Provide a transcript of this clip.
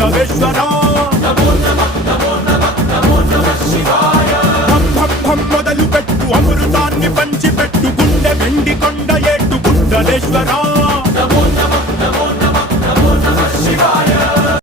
గుండవేశ్వర మొదలు పెట్టు అమృతాన్ని పంచిపెట్టు గుండె వెండి కొండ ఏటు గుండలేశ్వర